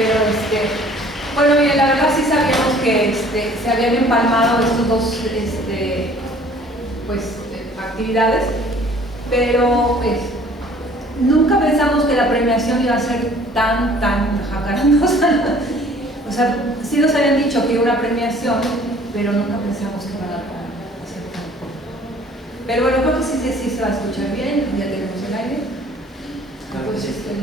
pero bueno, bien, la verdad sí sabíamos que se habían empalmado estos dos pues, actividades, pero nunca pensamos que la premiación iba a ser tan jacarandosa. O sea, sí nos habían dicho que una premiación, pero nunca pensamos que iba a ser tan. Pero bueno, creo que sí se va a escuchar bien, ya tenemos el aire. Claro que sí. Pues,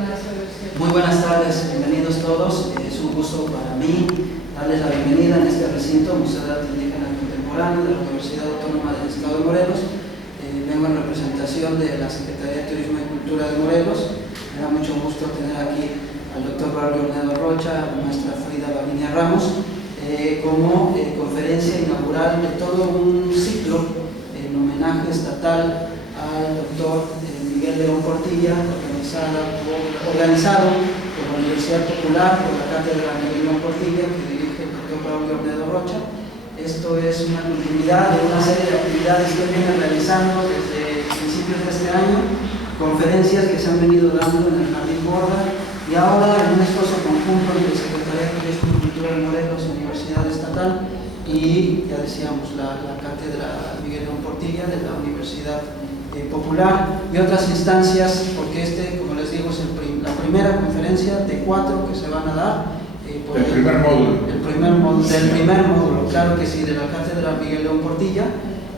Muy buenas tardes, bienvenidos todos. Es un gusto para mí darles la bienvenida en este recinto, Museo de Arte Indígena Contemporáneo de la Universidad Autónoma del Estado de Morelos. Vengo en representación de la Secretaría de Turismo y Cultura de Morelos. Me da mucho gusto tener aquí al doctor Braulio Olmedo Rocha, a la maestra Frida Lavinia Ramos, como conferencia inaugural de todo un ciclo en homenaje estatal al doctor Miguel León Portilla, organizado por la Universidad Popular, por la Cátedra Miguel León Portilla, que dirige el doctor Braulio Olmedo Rocha. Esto es una continuidad de una serie de actividades que vienen realizando desde principios de este año, conferencias que se han venido dando en el Jardín Borda, y ahora en un esfuerzo conjunto entre Secretaría de Turismo y Cultura de Morelos, Universidad Estatal y, ya decíamos, la Cátedra Miguel León Portilla de la Universidad Popular y otras instancias, porque como les digo, es la primera conferencia de 4 que se van a dar. El primer módulo. Del primer módulo, claro que sí, de la Cátedra Miguel León Portilla.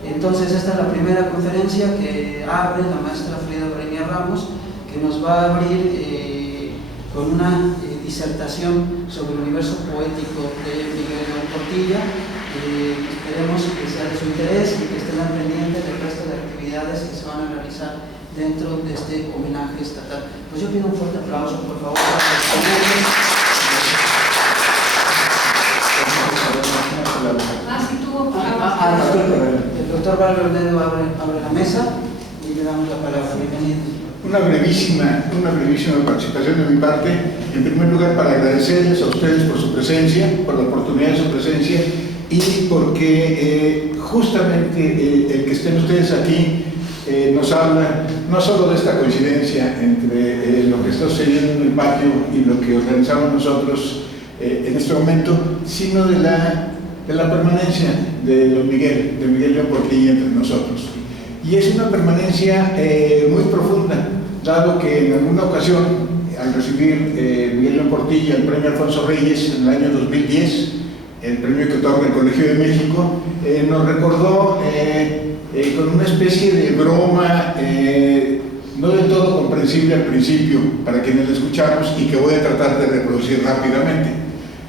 Entonces, esta es la primera conferencia que abre la maestra Frida Lavinia Ramos, que nos va a abrir con una disertación sobre el universo poético de Miguel León Portilla. Esperemos que sea de su interés y que estén al pendiente del resto de actividades que se van a realizar dentro de este homenaje estatal. Pues yo pido un fuerte aplauso, por favor, para los ponentes. El doctor Braulio Olmedo abre la mesa y le damos la palabra. Bienvenido. Una brevísima participación de mi parte. En primer lugar, para agradecerles a ustedes por su presencia, por la oportunidad de su presencia y porque justamente el que estén ustedes aquí nos habla no solo de esta coincidencia entre lo que está sucediendo en el patio y lo que organizamos nosotros en este momento, sino de la permanencia de Miguel León Portilla entre nosotros. Y es una permanencia muy profunda, dado que en alguna ocasión, al recibir Miguel León Portilla el premio Alfonso Reyes en el año 2010, el premio que otorga el Colegio de México, nos recordó con una especie de broma no del todo comprensible al principio para quienes la escuchamos y que voy a tratar de reproducir rápidamente.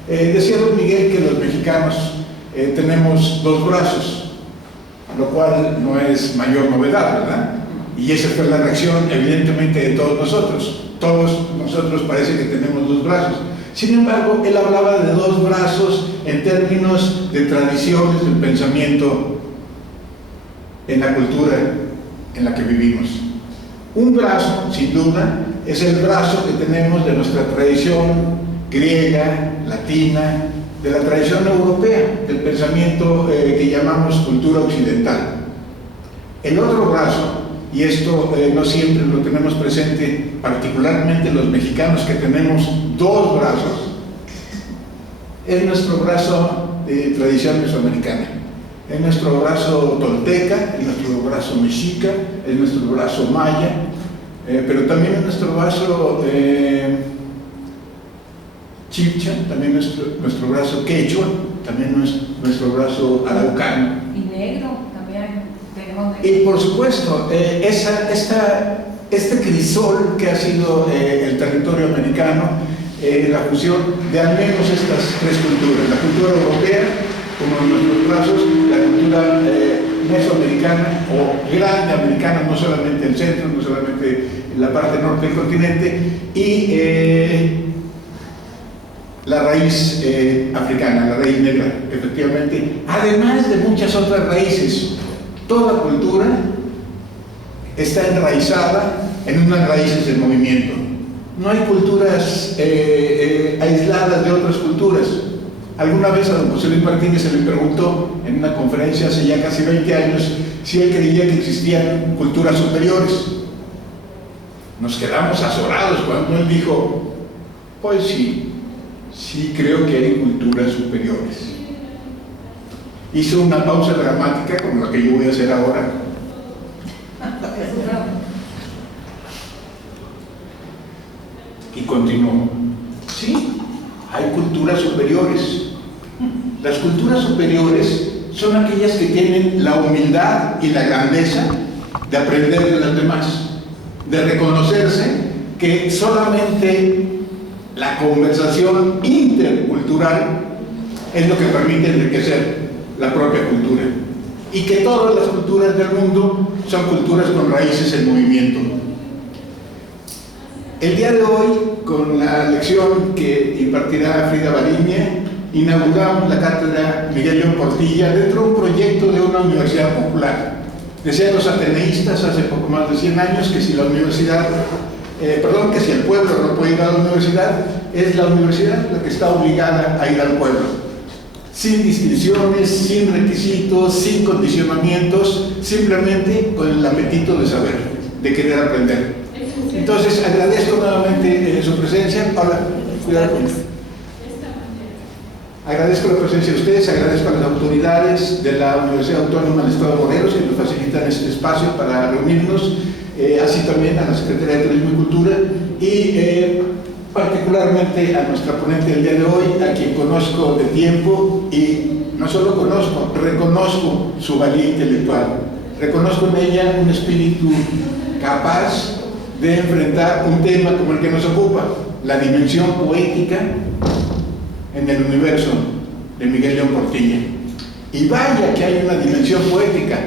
Decía don Miguel que los mexicanos tenemos 2 brazos, lo cual no es mayor novedad, ¿verdad? Y esa fue la reacción, evidentemente, de todos nosotros. Todos nosotros parece que tenemos 2 brazos. Sin embargo, él hablaba de 2 brazos en términos de tradiciones del pensamiento en la cultura en la que vivimos. Un brazo, sin duda, es el brazo que tenemos de nuestra tradición griega, latina, de la tradición europea, del pensamiento que llamamos cultura occidental. El otro brazo, y esto no siempre lo tenemos presente, particularmente los mexicanos que tenemos 2 brazos, es nuestro brazo de tradición mesoamericana. Es nuestro brazo tolteca, es nuestro brazo mexica, es nuestro brazo maya, pero también es nuestro brazo chibcha, también nuestro brazo quechua, también nuestro brazo araucano. Y negro también. Y por supuesto, este crisol que ha sido el territorio americano, la fusión de al menos estas 3 culturas, la cultura europea, como en nuestros brazos, la cultura mesoamericana o grande americana, no solamente el centro, no solamente la parte norte del continente, y la raíz africana, la raíz negra, efectivamente, además de muchas otras raíces. Toda cultura está enraizada en unas raíces del movimiento. No hay culturas aisladas de otras culturas. Alguna vez a don José Luis Martínez se le preguntó en una conferencia hace ya casi 20 años si él creía que existían culturas superiores. Nos quedamos azorados cuando él dijo, pues sí, sí creo que hay culturas superiores. Hizo una pausa dramática como la que yo voy a hacer ahora. Y continuó. Sí, hay culturas superiores. Las culturas superiores son aquellas que tienen la humildad y la grandeza de aprender de las demás, de reconocerse que solamente la conversación intercultural es lo que permite enriquecer la propia cultura, y que todas las culturas del mundo son culturas con raíces en movimiento. El día de hoy, con la lección que impartirá Frida Bariña, inauguramos la cátedra Miguel León Portilla dentro de un proyecto de una universidad popular. Decían los ateneístas hace poco más de 100 años que si la universidad, que si el pueblo no puede ir a la universidad, es la universidad la que está obligada a ir al pueblo, sin distinciones, sin requisitos, sin condicionamientos, simplemente con el apetito de saber, de querer aprender. Entonces agradezco nuevamente su presencia. Hola, cuidado. Agradezco la presencia de ustedes, agradezco a las autoridades de la Universidad Autónoma del Estado de Morelos que nos facilitan este espacio para reunirnos, así también a la Secretaría de Turismo y Cultura y particularmente a nuestra ponente del día de hoy, a quien conozco de tiempo y no solo conozco, reconozco su valía intelectual, reconozco en ella un espíritu capaz de enfrentar un tema como el que nos ocupa, la dimensión poética en el universo de Miguel León Portilla. Y vaya que hay una dimensión poética,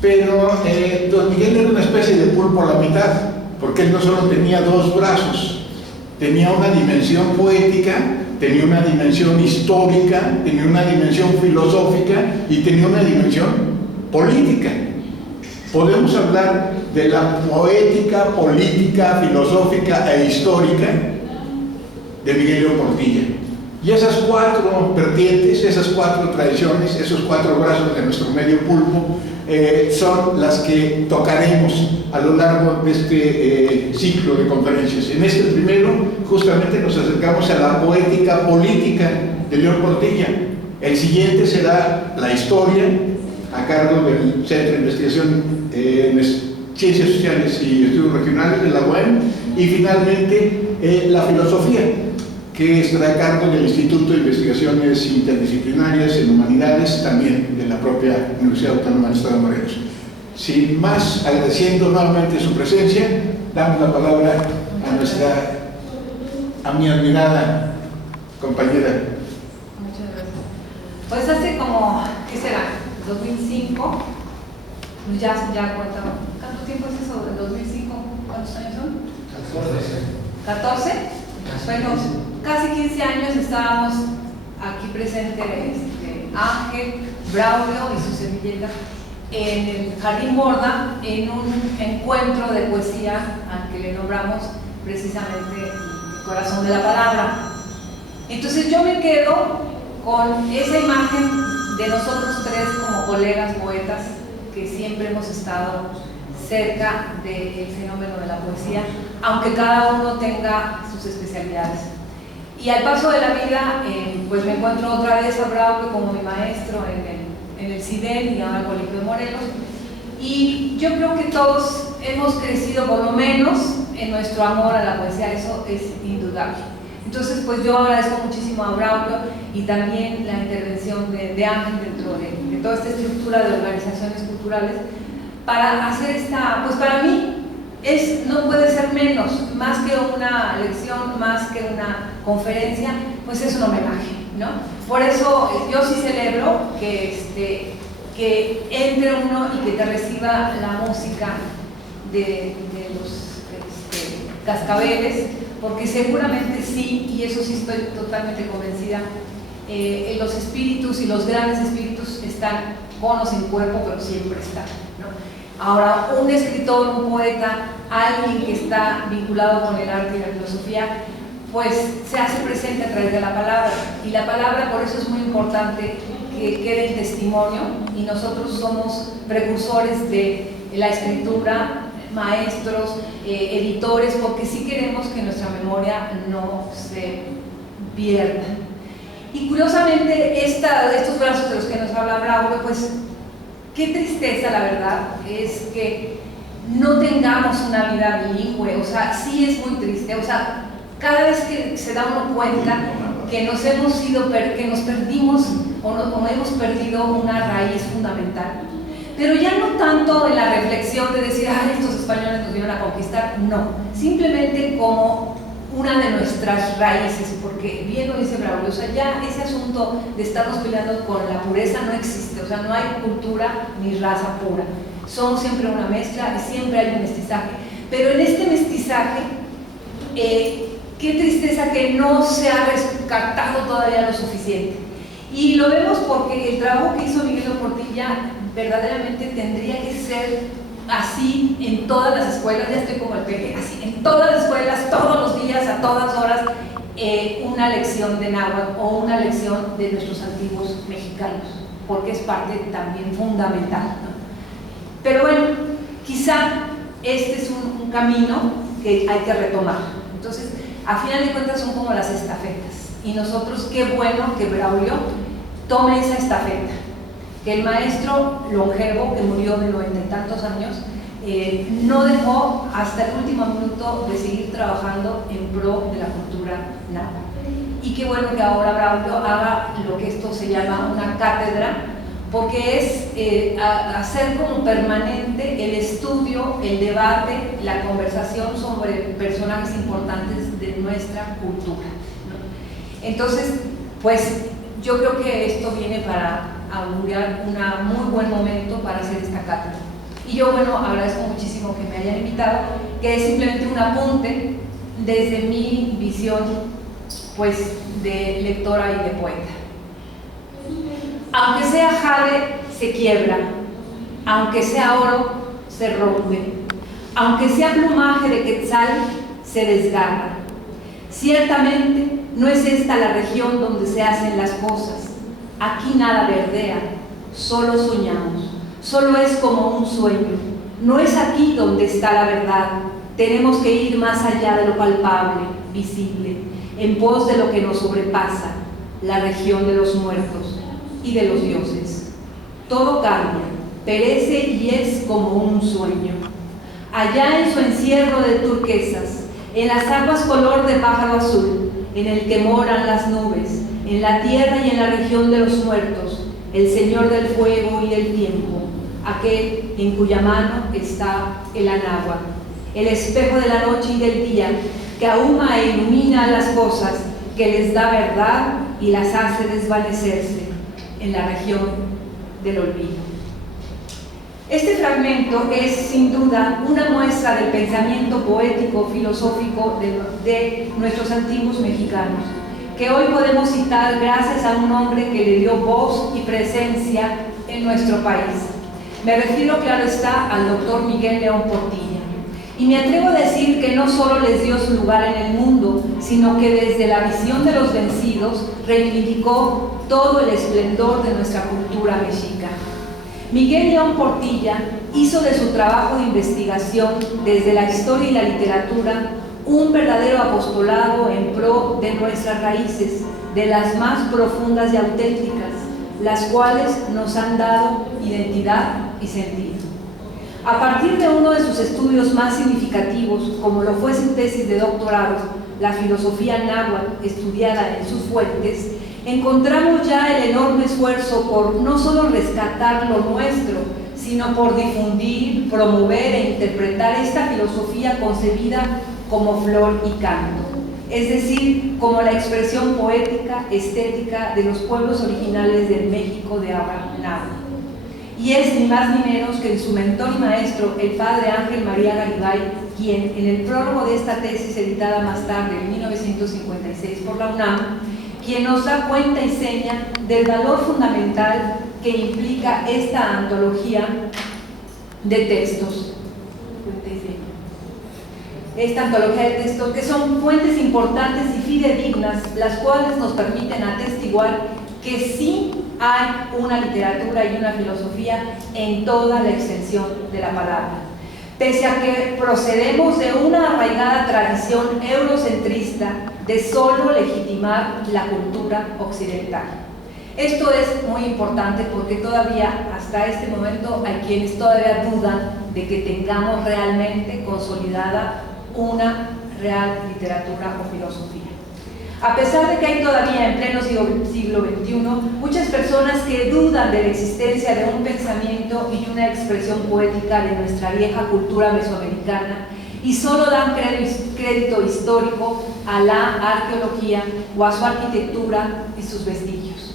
pero don Miguel era una especie de pulpo a la mitad, porque él no solo tenía dos brazos, tenía una dimensión poética, tenía una dimensión histórica, tenía una dimensión filosófica y tenía una dimensión política. Podemos hablar de la poética, política, filosófica e histórica de Miguel León Portilla. Y esas cuatro vertientes, esas cuatro tradiciones, esos cuatro brazos de nuestro medio pulpo son las que tocaremos a lo largo de este ciclo de conferencias. En este primero, justamente nos acercamos a la poética política de León Portilla. El siguiente será la historia, a cargo del Centro de Investigación en Ciencias Sociales y Estudios Regionales de la UAM, y finalmente la filosofía, que estará a cargo del Instituto de Investigaciones Interdisciplinarias en Humanidades, también de la propia Universidad Autónoma del Estado de Morelos. Sin más, agradeciendo nuevamente su presencia, damos la palabra a mi admirada compañera. Muchas gracias. Pues hace como, ¿qué será? 2005, pues ya cuenta. ¿Cuánto tiempo es eso del 2005? ¿Cuántos años son? 14. Bueno, casi 15 años estábamos aquí presentes Ángel, Braulio y su servilleta en el Jardín Borda, en un encuentro de poesía al que le nombramos precisamente el corazón de la palabra. Entonces yo me quedo con esa imagen de nosotros tres como colegas poetas que siempre hemos estado cerca del fenómeno de la poesía, aunque cada uno tenga sus especialidades. Y al paso de la vida, pues me encuentro otra vez a Braulio como mi maestro en el CIDEN y ahora en el Colegio de Morelos. Y yo creo que todos hemos crecido por lo menos en nuestro amor a la poesía, eso es indudable. Entonces, pues yo agradezco muchísimo a Braulio y también la intervención de Ángel dentro de toda esta estructura de organizaciones culturales para hacer esta, pues para mí, no puede ser menos, más que una lección, más que una conferencia, pues es un homenaje, ¿no? Por eso yo sí celebro que entre uno y que te reciba la música de los cascabeles, porque seguramente sí, y eso sí estoy totalmente convencida, los espíritus y los grandes espíritus están con o sin cuerpo, pero siempre están, ¿no? Ahora, un escritor, un poeta, alguien que está vinculado con el arte y la filosofía, pues se hace presente a través de la palabra, y la palabra por eso es muy importante que quede en testimonio, y nosotros somos precursores de la escritura, maestros, editores, porque sí queremos que nuestra memoria no se pierda. Y curiosamente, estos versos de los que nos habla Braulio, pues qué tristeza, la verdad, es que no tengamos una vida bilingüe. O sea, sí es muy triste. O sea, cada vez que se da uno cuenta que nos perdimos o hemos perdido una raíz fundamental. Pero ya no tanto en la reflexión de decir, ay, estos españoles nos vinieron a conquistar, no. Simplemente como una de nuestras raíces, porque bien lo dice Braulio, o sea, ya ese asunto de estarnos peleando con la pureza no existe. O sea, no hay cultura ni raza pura. Somos siempre una mezcla y siempre hay un mestizaje. Pero en este mestizaje, qué tristeza que no se ha rescatado todavía lo suficiente. Y lo vemos porque el trabajo que hizo Miguel Portilla verdaderamente tendría que ser así en todas las escuelas. Ya estoy como el peje, así en todas las escuelas, todos los días, a todas horas, una lección de náhuatl o una lección de nuestros antiguos mexicanos, porque es parte también fundamental, ¿no? Pero bueno, quizá este es un camino que hay que retomar. Entonces, a final de cuentas son como las estafetas, y nosotros, qué bueno que Braulio tome esa estafeta, que el maestro longevo, que murió de 90 y tantos años, no dejó hasta el último minuto de seguir trabajando en pro de la cultura náhuatl. Y qué bueno que ahora Braulio haga lo que esto se llama una cátedra, porque es hacer como permanente el estudio, el debate, la conversación sobre personajes importantes de nuestra cultura, ¿no? Entonces, pues yo creo que esto viene para augurar un muy buen momento para hacer esta cátedra. Y yo, bueno, agradezco muchísimo que me hayan invitado, que es simplemente un apunte desde mi visión, pues, de lectora y de poeta. Aunque sea jade, se quiebra; aunque sea oro, se rompe; aunque sea plumaje de quetzal, se desgarra. Ciertamente, no es esta la región donde se hacen las cosas. Aquí nada verdea, solo soñamos. Solo es como un sueño. No es aquí donde está la verdad. Tenemos que ir más allá de lo palpable, visible, en pos de lo que nos sobrepasa, la región de los muertos y de los dioses. Todo cambia, perece y es como un sueño. Allá en su encierro de turquesas, en las aguas color de pájaro azul, en el que moran las nubes, en la tierra y en la región de los muertos, el Señor del fuego y del tiempo, aquel en cuya mano está el anáhuac, el espejo de la noche y del día, que ahuma e ilumina las cosas, que les da verdad y las hace desvanecerse en la región del olvido. Este fragmento es sin duda una muestra del pensamiento poético filosófico de nuestros antiguos mexicanos, que hoy podemos citar gracias a un hombre que le dio voz y presencia en nuestro país. Me refiero, claro está, al doctor Miguel León Portilla. Y me atrevo a decir que no solo les dio su lugar en el mundo, sino que desde la visión de los vencidos reivindicó todo el esplendor de nuestra cultura mexica. Miguel León Portilla hizo de su trabajo de investigación desde la historia y la literatura un verdadero apostolado en pro de nuestras raíces, de las más profundas y auténticas, las cuales nos han dado identidad y sentido. A partir de uno de sus estudios más significativos, como lo fue su tesis de doctorado, la filosofía náhuatl estudiada en sus fuentes, encontramos ya el enorme esfuerzo por no solo rescatar lo nuestro, sino por difundir, promover e interpretar esta filosofía concebida como flor y canto, es decir, como la expresión poética, estética de los pueblos originales del México de habla náhuatl. Y es ni más ni menos que su mentor y maestro, el padre Ángel María Garibay, quien en el prólogo de esta tesis editada más tarde, en 1956 por la UNAM, quien nos da cuenta y seña del valor fundamental que implica esta antología de textos. Esta antología de textos que son fuentes importantes y fidedignas, las cuales nos permiten atestiguar que sí hay una literatura y una filosofía en toda la extensión de la palabra. Pese a que procedemos de una arraigada tradición eurocentrista, de solo legitimar la cultura occidental. Esto es muy importante porque todavía, hasta este momento, hay quienes todavía dudan de que tengamos realmente consolidada una real literatura o filosofía. A pesar de que hay todavía en pleno siglo XXI muchas personas que dudan de la existencia de un pensamiento y una expresión poética de nuestra vieja cultura mesoamericana y solo dan crédito histórico a la arqueología o a su arquitectura y sus vestigios.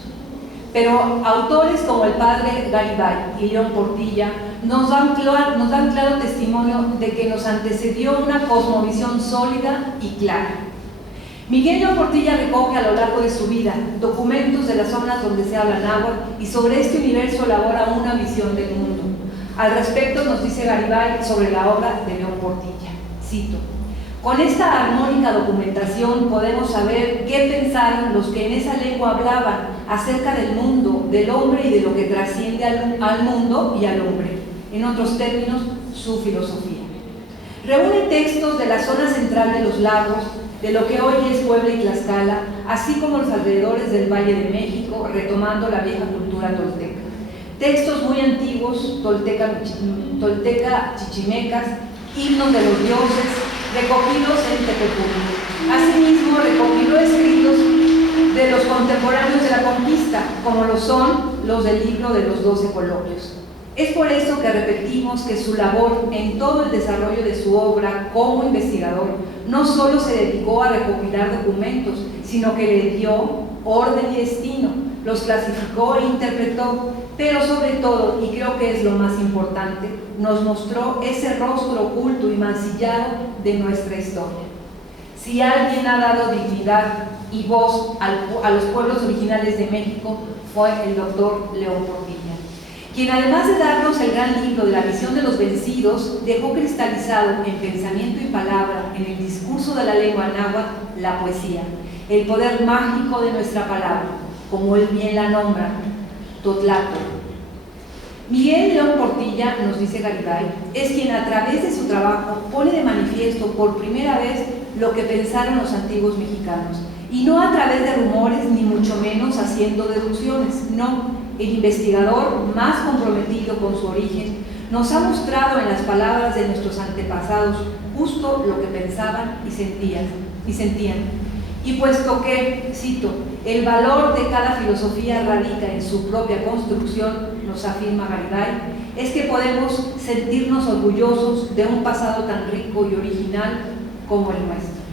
Pero autores como el padre Garibay y León Portilla nos dan claro testimonio de que nos antecedió una cosmovisión sólida y clara. Miguel León Portilla recoge a lo largo de su vida documentos de las zonas donde se habla náhuatl y sobre este universo elabora una visión del mundo. Al respecto nos dice Garibay sobre la obra de León Portilla, cito: con esta armónica documentación podemos saber qué pensaron los que en esa lengua hablaban acerca del mundo, del hombre y de lo que trasciende al mundo y al hombre, en otros términos, su filosofía. Reúne textos de la zona central de los lagos, de lo que hoy es Puebla y Tlaxcala, así como los alrededores del Valle de México, retomando la vieja cultura tolteca. Textos muy antiguos, tolteca chichimecas, himnos de los dioses, recogidos en Tepepuli. Asimismo, recopiló escritos de los contemporáneos de la conquista, como lo son los del libro de los 12 coloquios. Es por eso que repetimos que su labor en todo el desarrollo de su obra como investigador no solo se dedicó a recopilar documentos, sino que le dio orden y destino, los clasificó e interpretó, pero sobre todo, y creo que es lo más importante, nos mostró ese rostro oculto y mancillado de nuestra historia. Si alguien ha dado dignidad y voz a los pueblos originales de México, fue el doctor León Portilla, quien además de darnos el gran libro de la visión de los vencidos, dejó cristalizado en pensamiento y palabra, en el discurso de la lengua náhuatl, la poesía, el poder mágico de nuestra palabra, como él bien la nombra, Totlaco. Miguel León Portilla, nos dice Garibay, es quien a través de su trabajo pone de manifiesto por primera vez lo que pensaron los antiguos mexicanos, y no a través de rumores, ni mucho menos haciendo deducciones, no. El investigador más comprometido con su origen nos ha mostrado en las palabras de nuestros antepasados justo lo que pensaban y sentían. Y puesto que, cito, el valor de cada filosofía radica en su propia construcción, nos afirma Garibay, es que podemos sentirnos orgullosos de un pasado tan rico y original como el nuestro.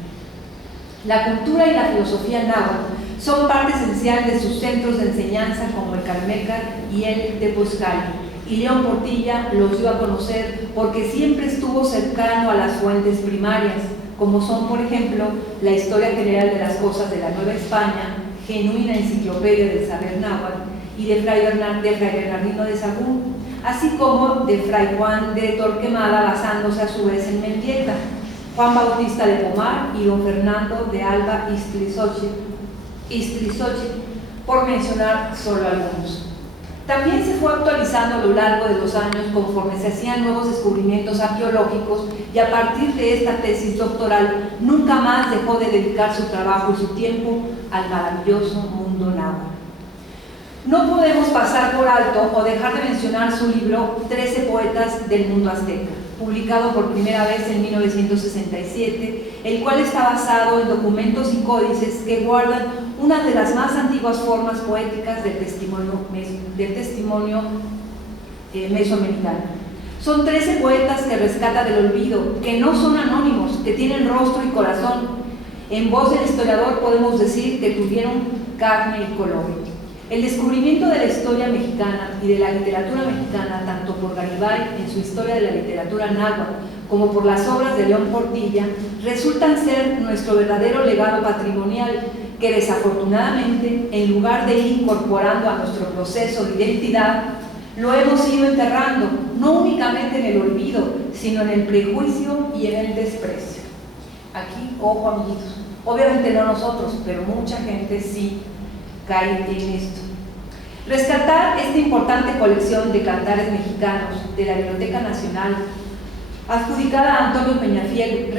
La cultura y la filosofía náhuatl son parte esencial de sus centros de enseñanza como el Calmeca y el Tepozcali, y León Portilla los dio a conocer porque siempre estuvo cercano a las fuentes primarias, como son, por ejemplo, la Historia General de las Cosas de la Nueva España, genuina enciclopedia del saber náhuatl, y de Fray Bernardino de Sahagún, así como de Fray Juan de Torquemada, basándose a su vez en Mendieta, Juan Bautista de Pomar y don Fernando de Alba Istrizóchitl, por mencionar solo algunos. También se fue actualizando a lo largo de los años conforme se hacían nuevos descubrimientos arqueológicos, y a partir de esta tesis doctoral nunca más dejó de dedicar su trabajo y su tiempo al maravilloso mundo náhuatl. No podemos pasar por alto o dejar de mencionar su libro 13 poetas del mundo azteca, publicado por primera vez en 1967, el cual está basado en documentos y códices que guardan una de las más antiguas formas poéticas del testimonio mesoamericano. Son 13 poetas que rescatan del olvido, que no son anónimos, que tienen rostro y corazón. En voz del historiador podemos decir que tuvieron carne y color. El descubrimiento de la historia mexicana y de la literatura mexicana, tanto por Garibay en su Historia de la Literatura Náhuatl, como por las obras de León Portilla, resultan ser nuestro verdadero legado patrimonial, que desafortunadamente, en lugar de ir incorporando a nuestro proceso de identidad, lo hemos ido enterrando, no únicamente en el olvido, sino en el prejuicio y en el desprecio. Aquí, ojo amiguitos, obviamente no nosotros, pero mucha gente sí cae en esto. Rescatar esta importante colección de cantares mexicanos de la Biblioteca Nacional, adjudicada a Antonio Peñafiel,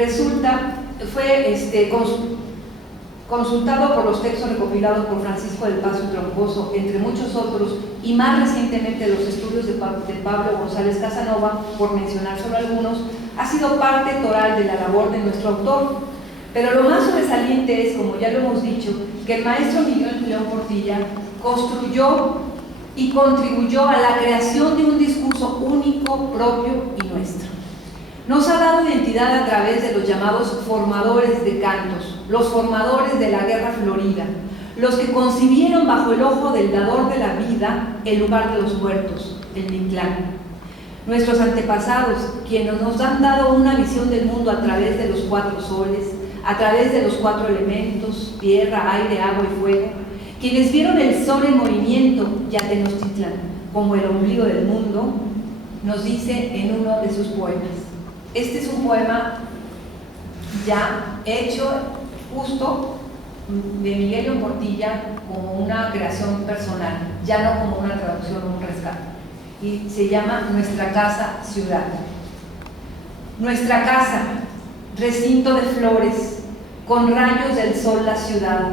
Consultado por los textos recopilados por Francisco del Paso y Troncoso, entre muchos otros, y más recientemente los estudios de Pablo González Casanova, por mencionar solo algunos, ha sido parte toral de la labor de nuestro autor. Pero lo más sobresaliente es, como ya lo hemos dicho, que el maestro Miguel León Portilla construyó y contribuyó a la creación de un discurso único, propio y nuestro. Nos ha dado identidad a través de los llamados formadores de cantos, los formadores de la guerra florida, los que concibieron bajo el ojo del dador de la vida el lugar de los muertos, el Mictlán. Nuestros antepasados, quienes nos han dado una visión del mundo a través de los 4 soles, a través de los 4 elementos, tierra, aire, agua y fuego, quienes vieron el sol en movimiento y a Tenochtitlan como el ombligo del mundo, nos dice en uno de sus poemas. Este es un poema ya hecho justo de Miguel León Portilla como una creación personal, ya no como una traducción o un rescate. Y se llama Nuestra Casa Ciudad. Nuestra casa, recinto de flores, con rayos del sol la ciudad.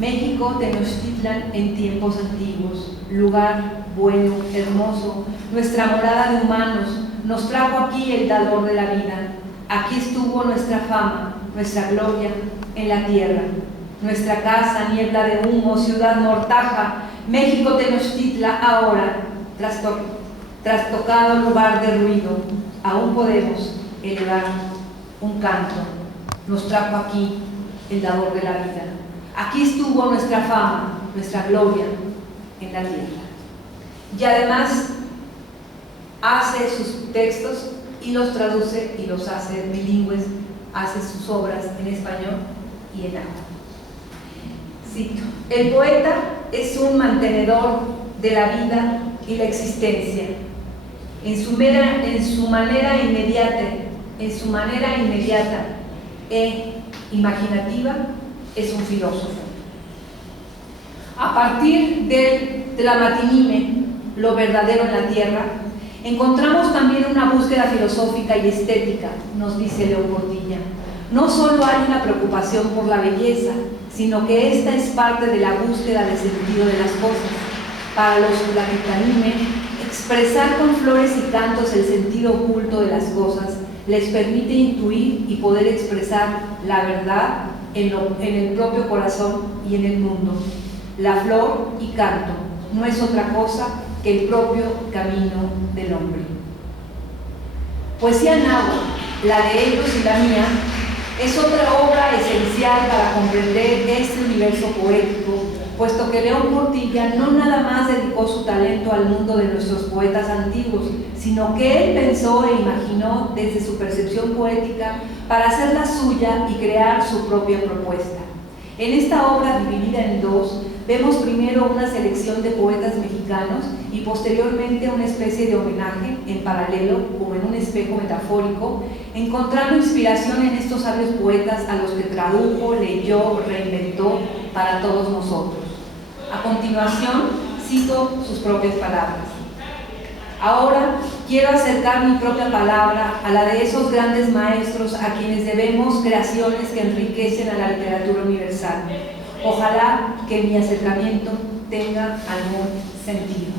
México, Tenochtitlan en tiempos antiguos, lugar bueno, hermoso, nuestra morada de humanos, nos trajo aquí el dador de la vida. Aquí estuvo nuestra fama, nuestra gloria en la tierra. Nuestra casa, niebla de humo, ciudad mortaja, México, Tenochtitlan, ahora, trastocado lugar de ruido, aún podemos elevar un canto. Nos trajo aquí el dador de la vida. Aquí estuvo nuestra fama, nuestra gloria en la tierra. Y además hace sus textos y los traduce y los hace bilingües, hace sus obras en español y en náhuatl. Cito: el poeta es un mantenedor de la vida y la existencia. En su manera inmediata e imaginativa, es un filósofo. A partir del Tlamatinime, lo verdadero en la tierra, encontramos también una búsqueda filosófica y estética, nos dice León Portilla. No solo hay una preocupación por la belleza, sino que esta es parte de la búsqueda del sentido de las cosas. Para los Tlamatinime, expresar con flores y cantos el sentido oculto de las cosas les permite intuir y poder expresar la verdad en el propio corazón y en el mundo. La flor y canto no es otra cosa que el propio camino del hombre. Poesía náhuatl, la de ellos y la mía, es otra obra esencial para comprender este universo poético, puesto que León Portilla no nada más dedicó su talento al mundo de nuestros poetas antiguos, sino que él pensó e imaginó desde su percepción poética para hacerla suya y crear su propia propuesta. En esta obra, dividida en 2, vemos primero una selección de poetas mexicanos y posteriormente una especie de homenaje en paralelo, como en un espejo metafórico, encontrando inspiración en estos sabios poetas a los que tradujo, leyó, reinventó para todos nosotros. A continuación, cito sus propias palabras. Ahora quiero acercar mi propia palabra a la de esos grandes maestros a quienes debemos creaciones que enriquecen a la literatura universal. Ojalá que mi acercamiento tenga algún sentido.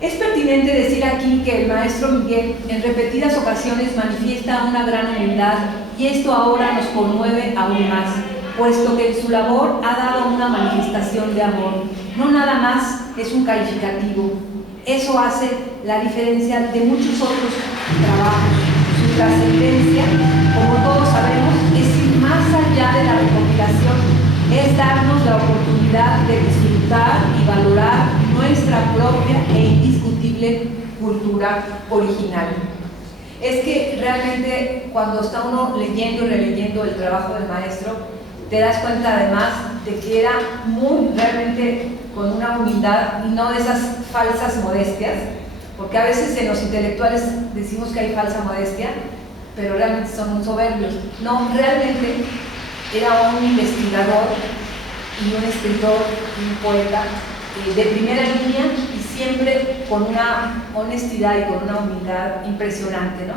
Es pertinente decir aquí que el maestro Miguel en repetidas ocasiones manifiesta una gran humildad y esto ahora nos conmueve aún más, puesto que en su labor ha dado una manifestación de amor. No nada más es un calificativo. Eso hace la diferencia de muchos otros trabajos. Su trascendencia, como todos sabemos, es ir más allá de la recopilación, es darnos la oportunidad de disfrutar y valorar nuestra propia e indiscutible cultura original. Es que realmente cuando está uno leyendo y releyendo el trabajo del maestro, te das cuenta además de que era muy realmente con una humildad y no de esas falsas modestias, porque a veces en los intelectuales decimos que hay falsa modestia, pero realmente son muy soberbios. No, realmente era un investigador y un escritor y un poeta de primera línea y siempre con una honestidad y con una humildad impresionante, ¿no?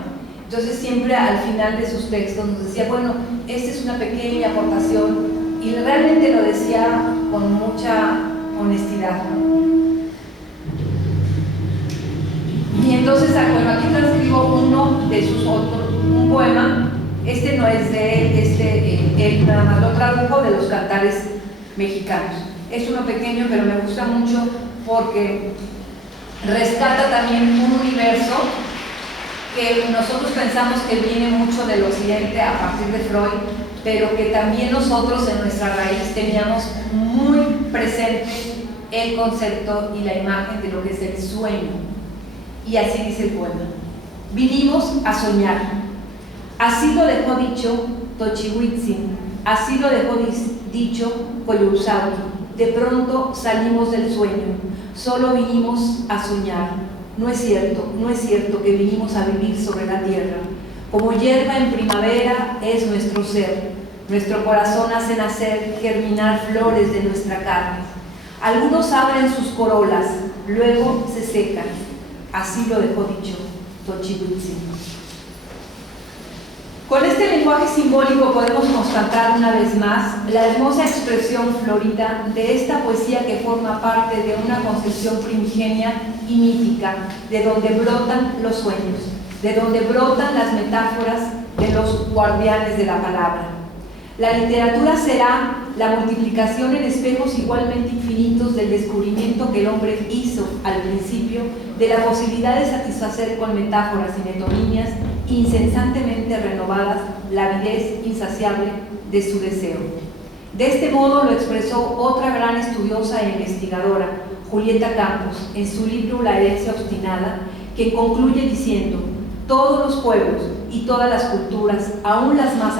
Entonces siempre al final de sus textos nos decía, bueno, esta es una pequeña aportación, y realmente lo decía con mucha honestidad, ¿no? Y entonces, bueno, aquí transcribo uno de sus otros, un poema. Este no es de él, él nada más lo tradujo de los cantares mexicanos. Es uno pequeño, pero me gusta mucho porque rescata también un universo que nosotros pensamos que viene mucho del occidente a partir de Freud, pero que también nosotros en nuestra raíz teníamos muy presente el concepto y la imagen de lo que es el sueño. Y así dice el poema: vinimos a soñar, así lo dejó dicho Tochihuitzin, así lo dejó dicho Coyuxauqui. De pronto salimos del sueño, solo vinimos a soñar. No es cierto que vinimos a vivir sobre la tierra. Como hierba en primavera es nuestro ser, nuestro corazón hace nacer, germinar flores de nuestra carne. Algunos abren sus corolas, luego se secan. Así lo dejó dicho Tochihuitzin. Con este lenguaje simbólico podemos constatar una vez más la hermosa expresión florida de esta poesía que forma parte de una concepción primigenia y mítica, de donde brotan los sueños, de donde brotan las metáforas de los guardianes de la palabra. La literatura será la multiplicación en espejos igualmente infinitos del descubrimiento que el hombre hizo al principio de la posibilidad de satisfacer con metáforas y metonimias incesantemente renovadas la avidez insaciable de su deseo. De este modo lo expresó otra gran estudiosa e investigadora, Julieta Campos, en su libro La herencia obstinada, que concluye diciendo: todos los pueblos y todas las culturas, aún las más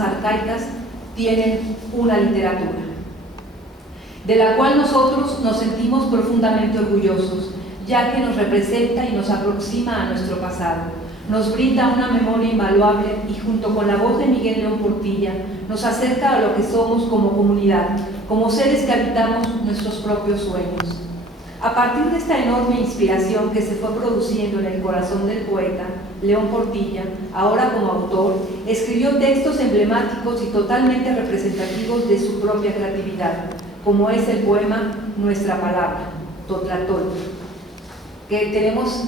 arcaicas, tienen una literatura, de la cual nosotros nos sentimos profundamente orgullosos, ya que nos representa y nos aproxima a nuestro pasado, nos brinda una memoria invaluable y junto con la voz de Miguel León Portilla nos acerca a lo que somos como comunidad, como seres que habitamos nuestros propios sueños. A partir de esta enorme inspiración que se fue produciendo en el corazón del poeta, León Portilla, ahora como autor, escribió textos emblemáticos y totalmente representativos de su propia creatividad, como es el poema Nuestra Palabra, Totlatol, que tenemos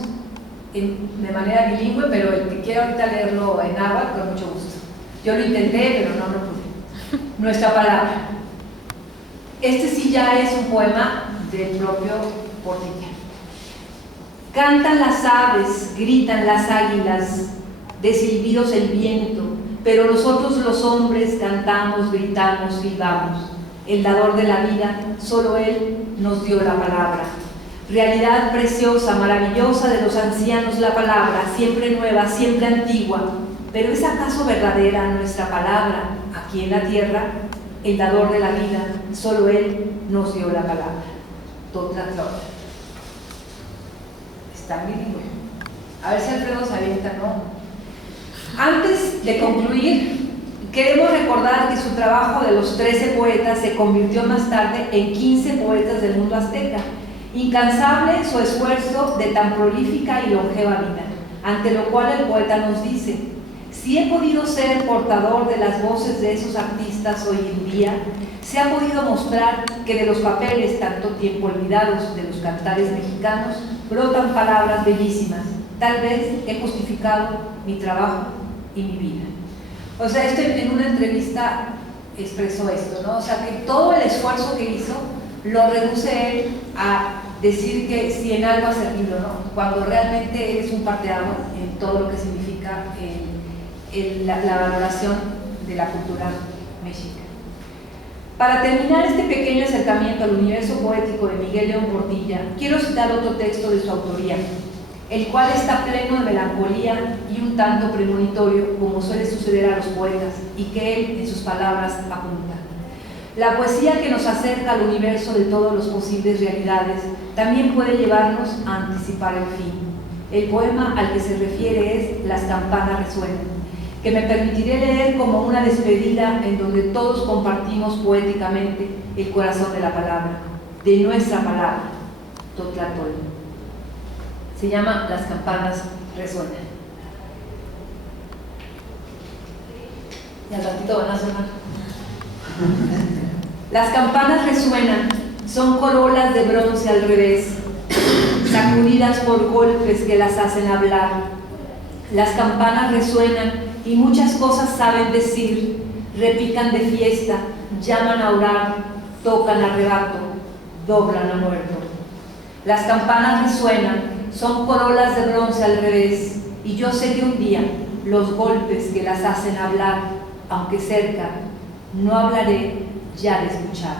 de manera bilingüe, pero el que quiera ahorita leerlo en náhuatl, con mucho gusto. Yo lo intenté, pero no pude. Nuestra Palabra. Este sí ya es un poema del propio Portilla. Cantan las aves, gritan las águilas, de silbidos el viento, pero nosotros los hombres cantamos, gritamos, silbamos. El dador de la vida, solo Él nos dio la palabra. Realidad preciosa, maravillosa de los ancianos la palabra, siempre nueva, siempre antigua. Pero ¿es acaso verdadera nuestra palabra aquí en la tierra? El dador de la vida, solo Él nos dio la palabra. Totlatol. Está bilingüe. A ver si Alfredo se avienta, ¿no? Antes de concluir, queremos recordar que su trabajo de los 13 poetas se convirtió más tarde en 15 poetas del mundo azteca. Incansable su esfuerzo de tan prolífica y longeva vida, ante lo cual el poeta nos dice: si he podido ser portador de las voces de esos artistas hoy en día, se ha podido mostrar que de los papeles tanto tiempo olvidados de los cantares mexicanos brotan palabras bellísimas. Tal vez he justificado mi trabajo y mi vida. O sea, esto en una entrevista expresó esto, ¿no? O sea, que todo el esfuerzo que hizo lo reduce él a decir que si en algo ha servido, ¿no? Cuando realmente eres un parteaguas en todo lo que significa la valoración de la cultura mexica. Para terminar este pequeño acercamiento al universo poético de Miguel León Portilla, quiero citar otro texto de su autoría, el cual está pleno de melancolía y un tanto premonitorio, como suele suceder a los poetas, y que él, en sus palabras, apunta. La poesía que nos acerca al universo de todas las posibles realidades también puede llevarnos a anticipar el fin. El poema al que se refiere es Las campanas resuenan, que me permitiré leer como una despedida en donde todos compartimos poéticamente el corazón de la palabra, de nuestra palabra, Totlatol. Se llama Las campanas resuenan. Y al ratito van a sonar. Las campanas resuenan, son corolas de bronce al revés, sacudidas por golpes que las hacen hablar. Las campanas resuenan y muchas cosas saben decir, repican de fiesta, llaman a orar, tocan a rebato, doblan a muerto. Las campanas resuenan, son corolas de bronce al revés, y yo sé que un día los golpes que las hacen hablar, aunque cerca, no hablaré ya de escuchar,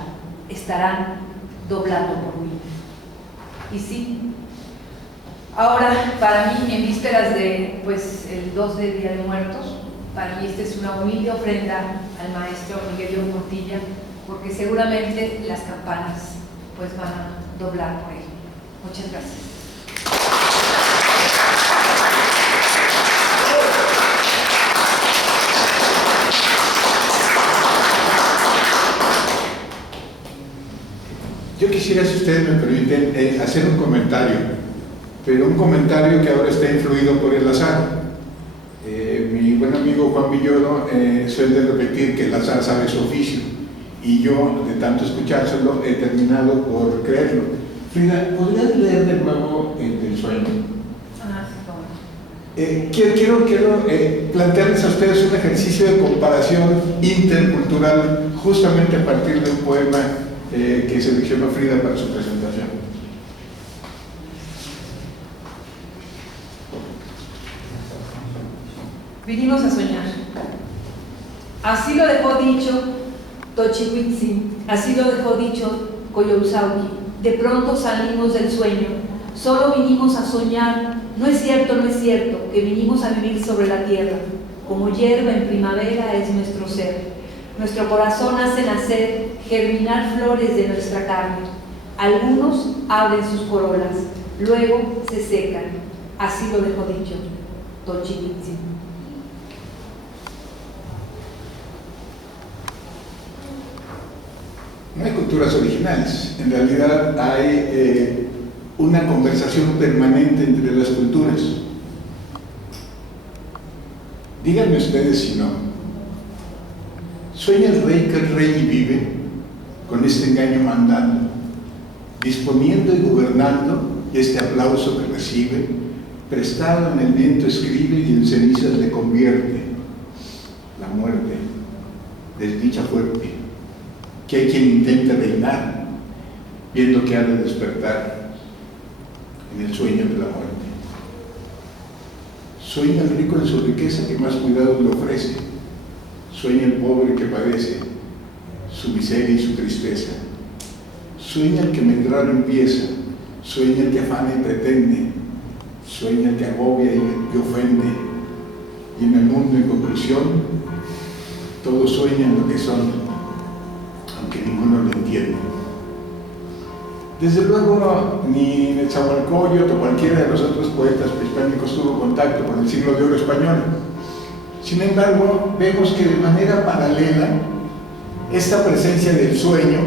estarán doblando por mí. Y sí, ahora para mí, en vísperas de el 2 de Día de Muertos, para mí esta es una humilde ofrenda al maestro Miguel León Portilla, porque seguramente las campanas pues van a doblar por él. Muchas gracias. Yo quisiera, si ustedes me permiten, hacer un comentario, pero un comentario que ahora está influido por el azar. Mi buen amigo Juan Villoro suele repetir que el azar sabe su oficio, y yo, de tanto escuchárselo, he terminado por creerlo. Frida, ¿podrías leer de nuevo el sueño? Quiero plantearles a ustedes un ejercicio de comparación intercultural, justamente a partir de un poema que seleccionó Frida para su presentación. Vinimos a soñar. Así lo dejó dicho Tochihuitzin, así lo dejó dicho Coyolxauhqui. De pronto salimos del sueño, solo vinimos a soñar. No es cierto, que vinimos a vivir sobre la tierra. Como hierba en primavera es nuestro ser. Nuestro corazón hace nacer, germinar flores de nuestra carne. Algunos abren sus corolas, luego se secan. Así lo dejó dicho Tochihuitzin. No hay culturas originales, en realidad hay una conversación permanente entre las culturas. Díganme ustedes si no. ¿Sueña el rey que el rey vive, con este engaño mandando, disponiendo y gobernando, y este aplauso que recibe, prestado en el viento escribe y en cenizas le convierte? La muerte, desdicha fuerte, que hay quien intente reinar, viendo que ha de despertar en el sueño de la muerte. Sueña el rico en su riqueza que más cuidado le ofrece. Sueña el pobre que padece su miseria y su tristeza. Sueña el que mengrar empieza. Sueña el que afana y pretende. Sueña el que agobia y ofende. Y en el mundo, en conclusión, todos sueñan lo que son, aunque ninguno lo entiende. Desde luego, ni Nezahualcóyotl o cualquiera de los otros poetas prehispánicos tuvo contacto con el siglo de oro español. Sin embargo, vemos que de manera paralela, esta presencia del sueño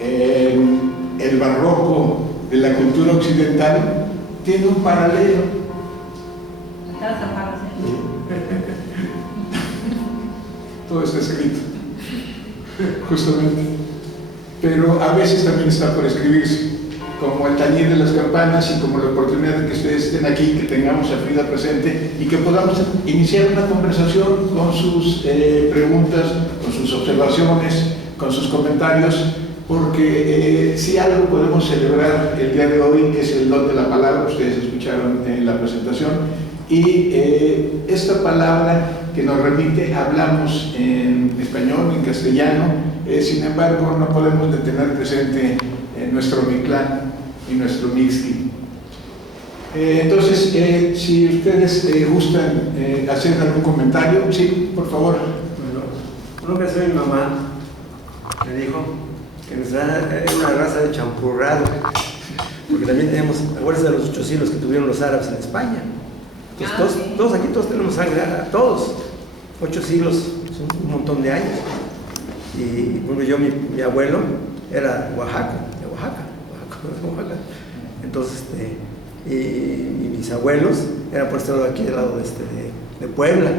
en el barroco de la cultura occidental tiene un paralelo. Todo está escrito, justamente. Pero a veces también está por escribirse, como el tañir de las campanas y como la oportunidad de que ustedes estén aquí, que tengamos a Frida presente y que podamos iniciar una conversación con sus preguntas, con sus observaciones, con sus comentarios, porque si algo podemos celebrar el día de hoy es el don de la palabra. Ustedes escucharon en la presentación, y esta palabra que nos remite, hablamos en español, en castellano. Sin embargo, no podemos de tener presente nuestro Mictlán y nuestro Mixqui. Entonces, si ustedes gustan hacer algún comentario, sí, por favor. Bueno, una vez mi mamá me dijo que nuestra era una raza de champurrado, porque también tenemos, acuérdense de los 8 siglos que tuvieron los árabes en España. Entonces, todos aquí tenemos sangre árabe, todos. 8 siglos, son un montón de años. Y bueno, mi abuelo era de Oaxaca. Entonces, y mis abuelos eran por este lado de aquí, del lado de Puebla,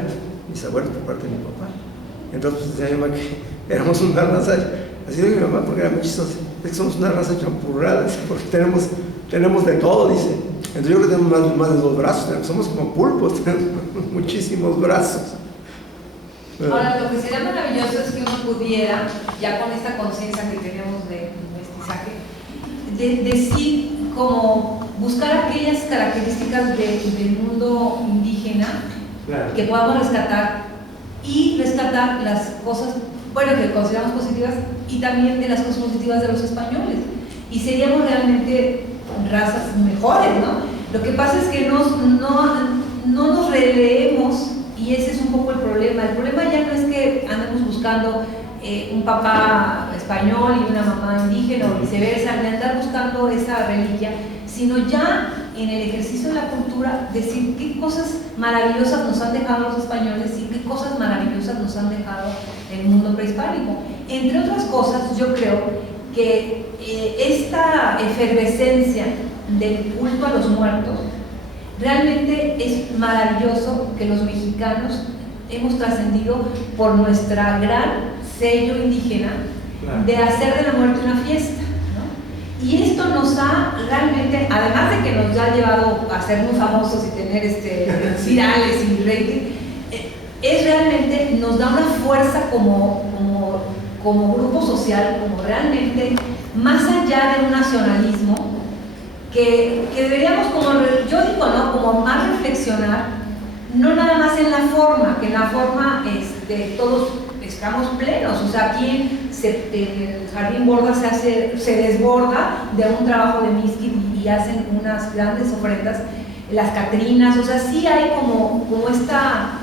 mis abuelos por parte de mi papá. Entonces pues, decía mi mamá que éramos una raza, así de mi mamá, porque era muy chistoso, es que somos una raza champurrada, porque tenemos de todo, dice. Entonces yo creo que tenemos más de 2 brazos, somos como pulpos, tenemos muchísimos brazos. Ahora, lo que sería maravilloso es que uno pudiera, ya con esta conciencia que tenemos de mestizaje, decir como buscar aquellas características del mundo indígena, claro, que podamos rescatar y rescatar las cosas, bueno, que consideramos positivas y también de las cosas positivas de los españoles. Y seríamos realmente razas mejores, ¿no? Lo que pasa es que no nos releemos. Y ese es un poco el problema. El problema ya no es que andemos buscando un papá español y una mamá indígena o viceversa, ni andar buscando esa reliquia, sino ya en el ejercicio de la cultura decir qué cosas maravillosas nos han dejado los españoles y qué cosas maravillosas nos han dejado el mundo prehispánico. Entre otras cosas, yo creo que esta efervescencia del culto a los muertos, realmente es maravilloso que los mexicanos hemos trascendido por nuestra gran sello indígena, claro, de hacer de la muerte una fiesta, ¿no? Y esto nos ha realmente, además de que nos ha llevado a ser muy famosos y tener virales y rating, es realmente, nos da una fuerza como grupo social, como realmente, más allá de un nacionalismo, que deberíamos, como yo digo, ¿no? Como más reflexionar, no nada más en la forma, que en la forma todos estamos plenos, o sea, aquí el Jardín Borda se desborda de un trabajo de Mixquic y hacen unas grandes ofrendas, las Catrinas, o sea, sí hay como esta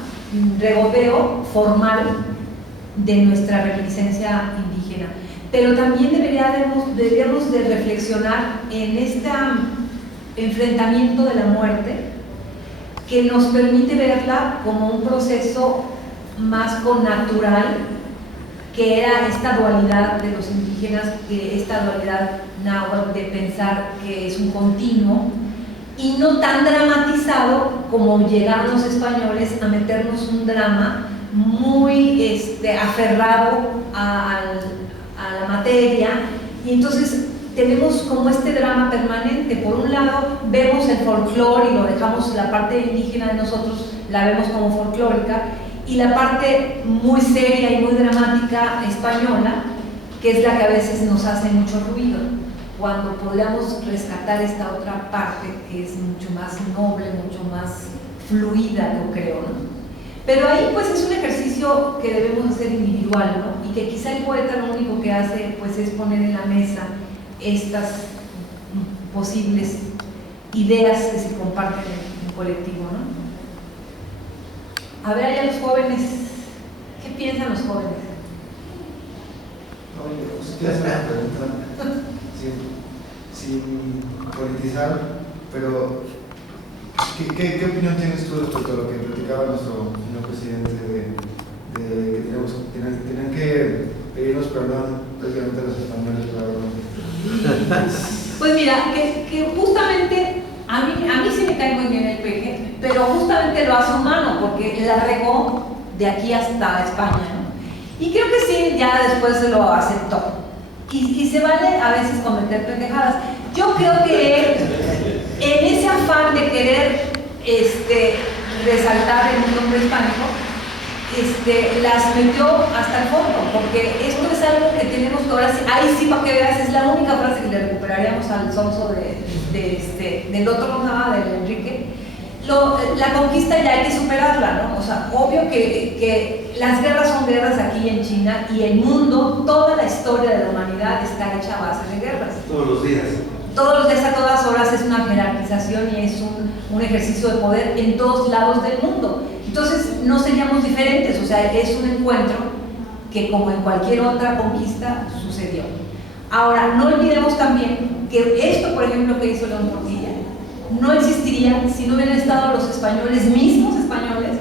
regoteo formal de nuestra reminiscencia indígena. Pero también deberíamos de reflexionar en este enfrentamiento de la muerte que nos permite verla como un proceso más connatural, que era esta dualidad de los indígenas, que esta dualidad náhuatl de pensar que es un continuo y no tan dramatizado como llegaron los españoles a meternos un drama muy aferrado a la materia, y entonces tenemos como este drama permanente. Por un lado vemos el folclore y lo dejamos, la parte indígena de nosotros la vemos como folclórica, y la parte muy seria y muy dramática española, que es la que a veces nos hace mucho ruido, cuando podríamos rescatar esta otra parte que es mucho más noble, mucho más fluida, yo creo, ¿no? Pero ahí pues es un ejercicio que debemos hacer individual, ¿no? Y que quizá el poeta lo único que hace pues es poner en la mesa estas posibles ideas que se comparten en colectivo, ¿no? A ver allá los jóvenes, ¿qué piensan los jóvenes? Oye, pues quiero hacer una pregunta sin politizar, pero ¿qué opinión tienes tú respecto a lo que platicaba nuestro señor presidente de que tienen que pedirnos perdón prácticamente a los españoles por habernos? Pues mira, que justamente a mí sí me cae muy bien el peje, pero justamente lo hace humano, porque la regó de aquí hasta España, ¿no? Y creo que sí, ya después se lo aceptó. Y se vale a veces cometer pendejadas. Yo creo que él, en ese afán de querer resaltar el mundo prehispánico, las metió hasta el fondo, porque esto es algo que tenemos que ahora, ahí sí, para que veas, es la única frase que le recuperaríamos al sonso del otro nada, del Enrique. La conquista ya hay que superarla, ¿no? O sea, obvio que las guerras son guerras aquí en China, y el mundo, toda la historia de la humanidad está hecha a base de guerras. Todos los días. Todos los días, a todas horas, es una jerarquización y es un ejercicio de poder en todos lados del mundo. Entonces no seríamos diferentes, o sea, es un encuentro que, como en cualquier otra conquista, sucedió. Ahora, no olvidemos también que esto, por ejemplo, que hizo León Portilla, no existiría si no hubieran estado los españoles, mismos españoles,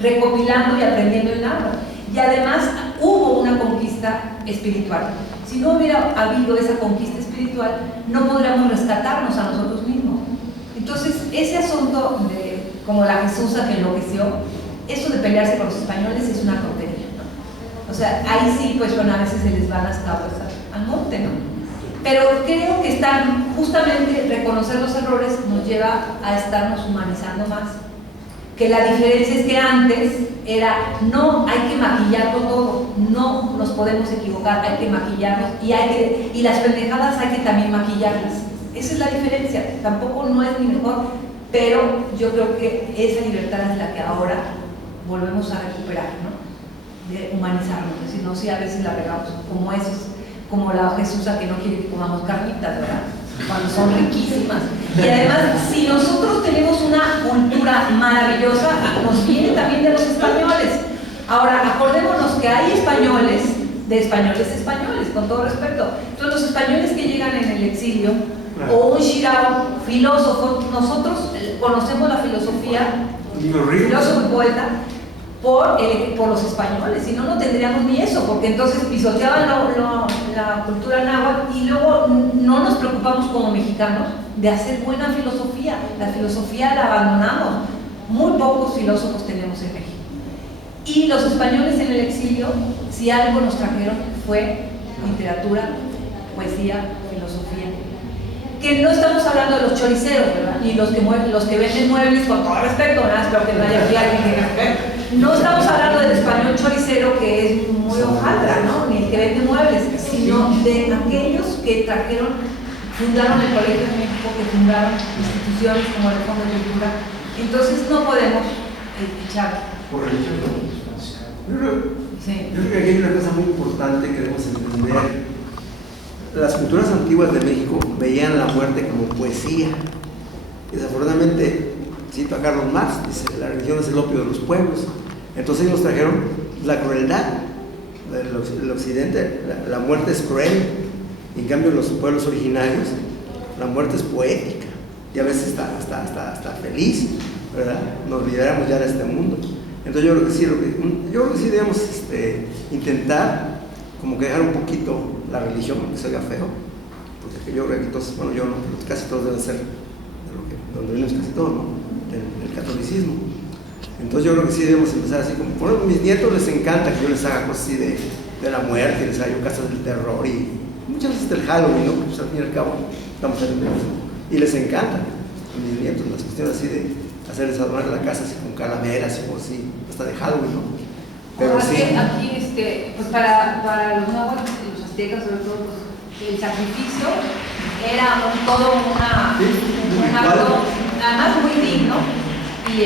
recopilando y aprendiendo el náhuatl. Y además hubo una conquista espiritual. Si no hubiera habido esa conquista espiritual, no podríamos rescatarnos a nosotros mismos. Entonces, ese asunto de como la Jesusa que enloqueció, eso de pelearse con los españoles es una tontería, ¿no? O sea, ahí sí, pues bueno, a veces se les van las cabras al monte, ¿no? Pero creo que justamente reconocer los errores nos lleva a estarnos humanizando más. Que la diferencia es que antes era, no, hay que maquillarlo todo, no nos podemos equivocar, hay que maquillarnos y las pendejadas hay que también maquillarlas. Esa es la diferencia, tampoco no es ni mejor, pero yo creo que esa libertad es la que ahora volvemos a recuperar, ¿no? De humanizarnos, si no, sí a veces la regamos, como esos, como la Jesusa que no quiere que comamos carnitas, ¿verdad? Cuando son riquísimas. Y además, si nosotros tenemos una cultura maravillosa, nos viene también de los españoles. Ahora, acordémonos que hay españoles, con todo respeto. Entonces, los españoles que llegan en el exilio, o un Shirao, filósofo, nosotros conocemos la filosofía, filósofo y poeta, por los españoles, si no, no tendríamos ni eso, porque entonces pisoteaban la cultura náhuatl y luego no nos preocupamos como mexicanos de hacer buena filosofía. La filosofía la abandonamos. Muy pocos filósofos tenemos en México. Y los españoles en el exilio, si algo nos trajeron, fue literatura, poesía, filosofía. Que no estamos hablando de los choriceros, ¿verdad? Ni los que venden muebles, con todo respeto, ¿verdad? Espero que no haya aquí alguien que... No estamos hablando del español choricero que es muy hojaldra, ¿no? Ni el que vende muebles, sino de aquellos que fundaron el Colegio de México, que fundaron instituciones como el Fondo de Cultura. Entonces no podemos echar. Por religión, yo creo que aquí hay una cosa muy importante que debemos entender. Las culturas antiguas de México veían la muerte como poesía. Desafortunadamente, cito a Carlos Marx, dice, la religión es el opio de los pueblos. Entonces ellos trajeron la crueldad del occidente, la muerte es cruel. En cambio, en los pueblos originarios, la muerte es poética y a veces hasta feliz, ¿verdad? Nos liberamos ya de este mundo. Entonces yo creo que sí debemos intentar como que dejar un poquito la religión, aunque se oiga feo, porque yo creo que entonces, bueno, yo no, pero casi todos deben ser de donde venimos casi todos, ¿no? Del catolicismo. Entonces yo creo que sí debemos empezar así como, bueno, a mis nietos les encanta que yo les haga cosas así de la muerte, les haga yo casas del terror y muchas veces del Halloween, ¿no? Pues al fin y al cabo estamos en el mismo. Y les encanta a mis nietos las cuestiones así de hacerles adornar la casa así con calaveras o así, hasta de Halloween, ¿no? Pero sí. Aquí, pues para los náhuatl y los aztecas, sobre todo, pues, el sacrificio era todo un acto, además muy digno y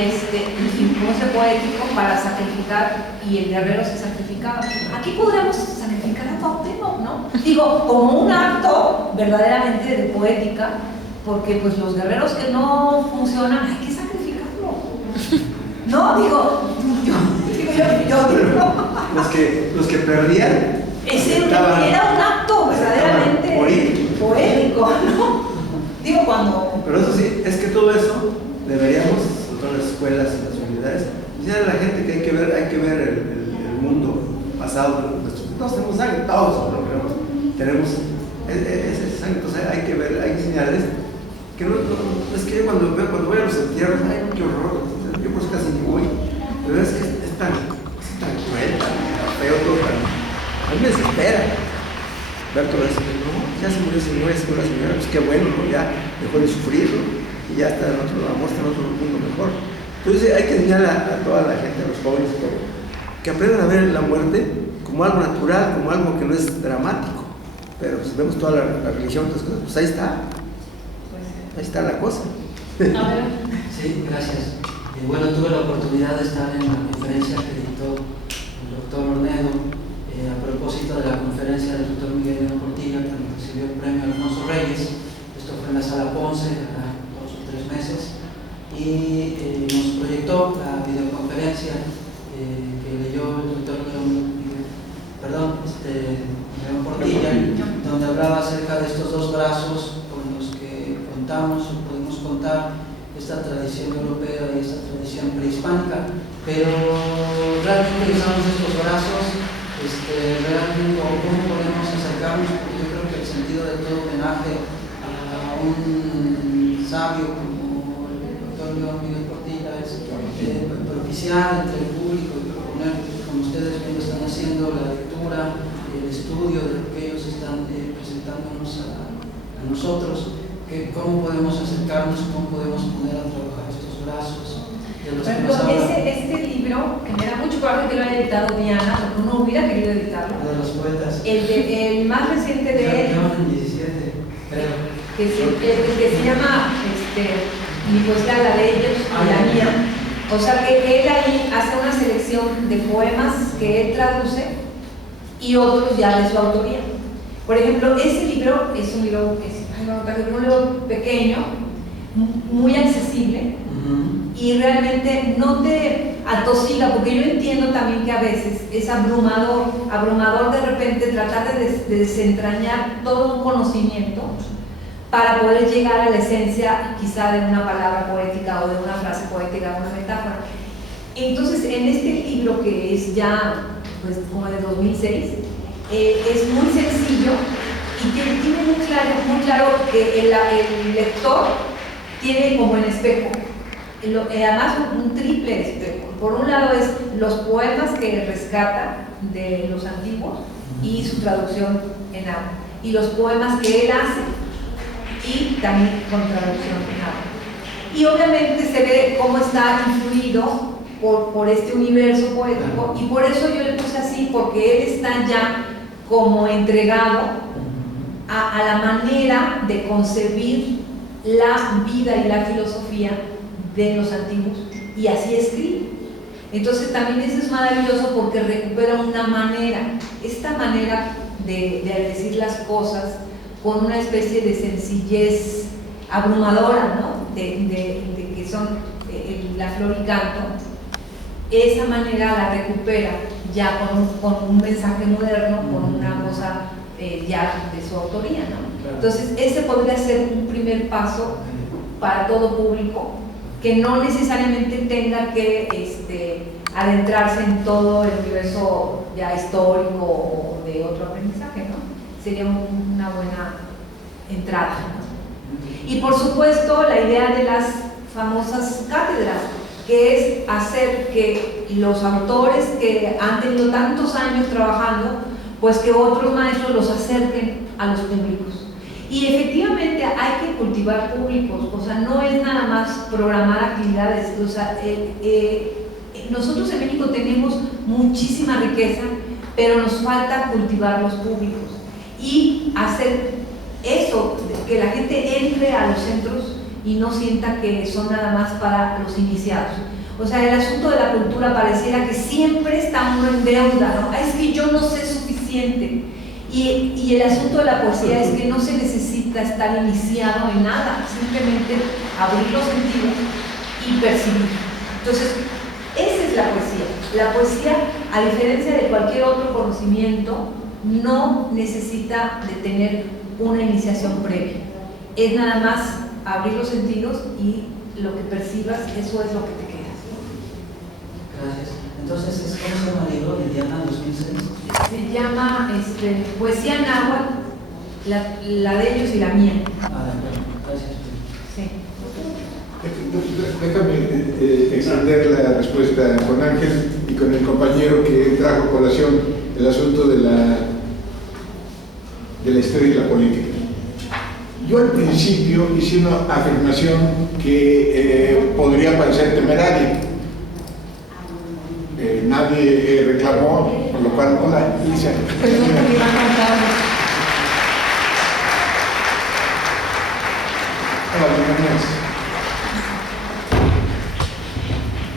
incluso poético para sacrificar, y el guerrero se sacrificaba. Aquí podríamos sacrificar a Cuauhtémoc, ¿no? Digo, como un acto verdaderamente de poética, porque pues los guerreros que no funcionan hay que sacrificarlo. No, digo, los que perdían era un acto verdaderamente poético, ¿no? Digo, cuando... Pero eso sí, es que todo eso deberíamos, sobre todo en las escuelas y las universidades, enseñar a la gente que hay que ver el mundo pasado. Todos tenemos sangre, todos tenemos ese sangre, entonces hay que enseñarles que no es que cuando voy a los entierros, ay, qué horror, yo por eso casi ni voy, pero es que es tan cruel, tan feo, todo a mí me desespera ver todo eso. No, ya se murió la señora, pues qué bueno, ¿no? Ya dejó de sufrir, ¿no? Y ya está en otro mundo mejor. Entonces hay que enseñar a toda la gente, a los jóvenes, que aprendan a ver la muerte como algo natural, como algo que no es dramático. Pero si vemos toda la religión, pues ahí está la cosa. Sí, gracias. Bueno, tuve la oportunidad de estar en la conferencia que dictó el doctor Ornedo a propósito de la conferencia del doctor Miguel Portilla, cuando recibió el premio Alfonso Reyes. Esto fue en la Sala Ponce, acá 2 o 3 meses, y nos proyectó la videoconferencia que leyó el doctor Miguel Portilla, donde hablaba acerca de estos dos brazos con los que contamos o podemos contar esta tradición europea y esta tradición prehispánica, pero realmente usamos estos brazos, realmente cómo podemos acercarnos, porque yo creo que el sentido de todo homenaje a un sabio como el doctor Miguel Portilla es propiciar entre el público y proponer como ustedes bien lo están haciendo, la lectura, el estudio de lo que ellos están presentándonos a nosotros, que cómo podemos acercarnos, cómo podemos poner a trabajar estos brazos de los que nos hablan. Este libro, que me da mucho coraje que lo haya editado Diana, porque uno hubiera querido editarlo. De los poetas. El más reciente de él, Llevan en 17, creo. que se llama Mi poesía, la de ellos y la mía. O sea que él ahí hace una selección de poemas que él traduce y otros ya de su autoría. Por ejemplo, ese libro es un libro, un libro pequeño, muy accesible y realmente no te atosiga, porque yo entiendo también que a veces es abrumador de repente tratar de desentrañar todo un conocimiento para poder llegar a la esencia quizá de una palabra poética o de una frase poética, de una metáfora. Entonces, en este libro que es ya pues, como de 2006, es muy sencillo y tiene muy claro que el lector tiene como el espejo, además un triple espejo. Por un lado es los poemas que rescata de los antiguos y su traducción en agua, y los poemas que él hace y también con traducción en agua. Y obviamente se ve cómo está influido por este universo poético, y por eso yo le puse así, porque él está ya como entregado a la manera de concebir la vida y la filosofía de los antiguos, y así escribe. Entonces también eso es maravilloso porque recupera una manera, esta manera de decir las cosas con una especie de sencillez abrumadora, ¿no? de que son la flor y canto. Esa manera la recupera ya con un mensaje moderno, con una cosa ya de su autoría, ¿no? Entonces ese podría ser un primer paso para todo público, que no necesariamente tenga que adentrarse en todo el universo ya histórico o de otro aprendizaje, ¿no? Sería una buena entrada, ¿no? Y por supuesto la idea de las famosas cátedras, que es hacer que los autores que han tenido tantos años trabajando, pues que otros maestros los acerquen a los públicos. Y efectivamente hay que cultivar públicos, o sea, no es nada más programar actividades, o sea, nosotros en México tenemos muchísima riqueza, pero nos falta cultivar los públicos y hacer eso, que la gente entre a los centros y no sienta que son nada más para los iniciados. O sea, el asunto de la cultura pareciera que siempre está uno en deuda, ¿no? Es que yo no sé suficiente. Y el asunto de la poesía es que no se necesita estar iniciado en nada, simplemente abrir los sentidos y percibir. Entonces, esa es la poesía. La poesía, a diferencia de cualquier otro conocimiento, no necesita de tener una iniciación previa. Es nada más abrir los sentidos y lo que percibas, eso es lo que te quedas. Gracias. Entonces, ¿cómo se llama el libro de Diana 2006? Se llama Poesía náhuatl, la de ellos y la mía. Ah, de acuerdo. Gracias. Sí. Déjame extender la respuesta con Ángel y con el compañero que trajo a colación el asunto de la historia y la política. Yo al principio hice una afirmación que podría parecer temeraria. Nadie reclamó, por lo cual no la hice.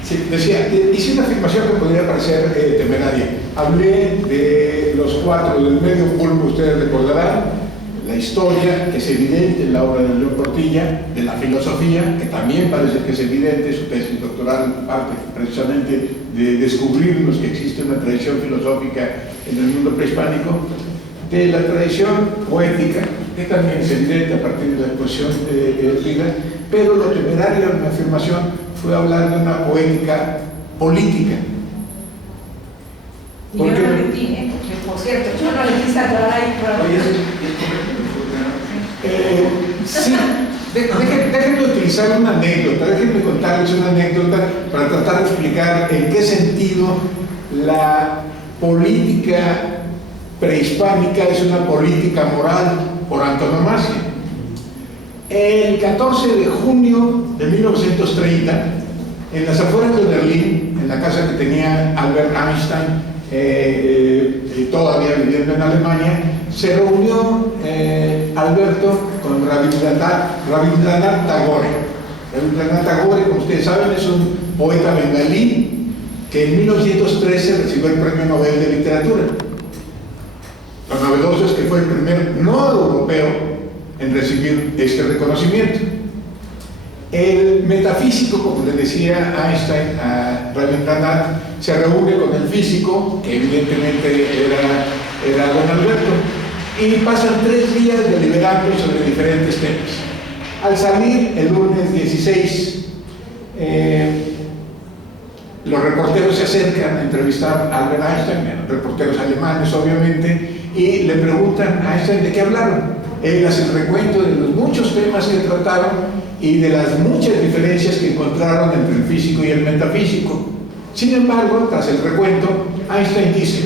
Sí, decía, hice una afirmación que podría parecer temeraria. Hablé de los cuatro del medio pulpo, ustedes recordarán, la historia, que es evidente en la obra de León Portilla, de la filosofía, que también parece que es evidente, su tesis doctoral parte precisamente de descubrirnos que existe una tradición filosófica en el mundo prehispánico, de la tradición poética, que también es evidente a partir de la exposición de Frida, pero lo temerario de mi afirmación fue hablar de una poética política. Y yo no metí, que por cierto, yo no le quise aclarar ahí por ahí. Sí, déjenme utilizar una anécdota, déjenme contarles una anécdota para tratar de explicar en qué sentido la política prehispánica es una política moral por antonomasia. El 14 de junio de 1930, en las afueras de Berlín, en la casa que tenía Albert Einstein, todavía viviendo en Alemania, se reunió Alberto con Rabindranath Tagore. Rabindranath Tagore, como ustedes saben, es un poeta bengalí que en 1913 recibió el Premio Nobel de Literatura. Lo novedoso es que fue el primer no europeo en recibir este reconocimiento. El metafísico, como le decía Einstein a Rabindranath, se reúne con el físico, que evidentemente era don Alberto, y pasan 3 días deliberando sobre diferentes temas. Al salir el lunes 16, los reporteros se acercan a entrevistar a Albert Einstein, reporteros alemanes obviamente, y le preguntan a Einstein de qué hablaron. Él hace el recuento de los muchos temas que trataron y de las muchas diferencias que encontraron entre el físico y el metafísico. Sin embargo, tras el recuento, Einstein dice: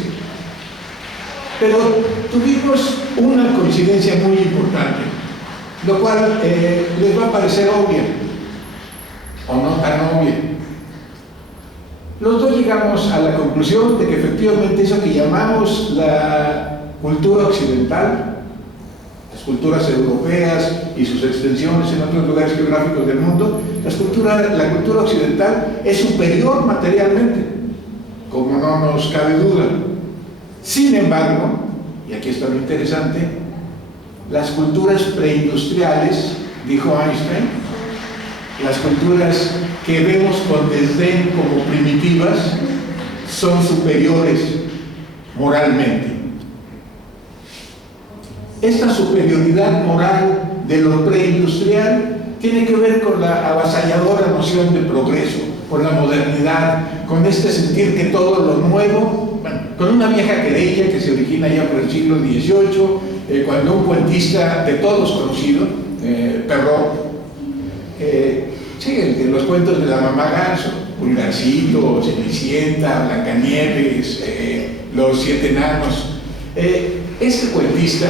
pero tuvimos una coincidencia muy importante, lo cual les va a parecer obvia, o no tan obvia. Los dos llegamos a la conclusión de que efectivamente eso que llamamos la cultura occidental, las culturas europeas y sus extensiones en otros lugares geográficos del mundo, la cultura occidental es superior materialmente, como no nos cabe duda. Sin embargo, y aquí está lo interesante, las culturas preindustriales, dijo Einstein, las culturas que vemos con desdén como primitivas, son superiores moralmente. Esta superioridad moral de lo preindustrial tiene que ver con la avasalladora noción de progreso, con la modernidad, con este sentir que todo lo nuevo, bueno, con una vieja querella que se origina ya por el siglo XVIII, cuando un cuentista de todos conocido, Perrault, sí, el de los cuentos de la mamá Ganso, Pulgarcito, Cenicienta, Blancanieves, Los 7 enanos, este cuentista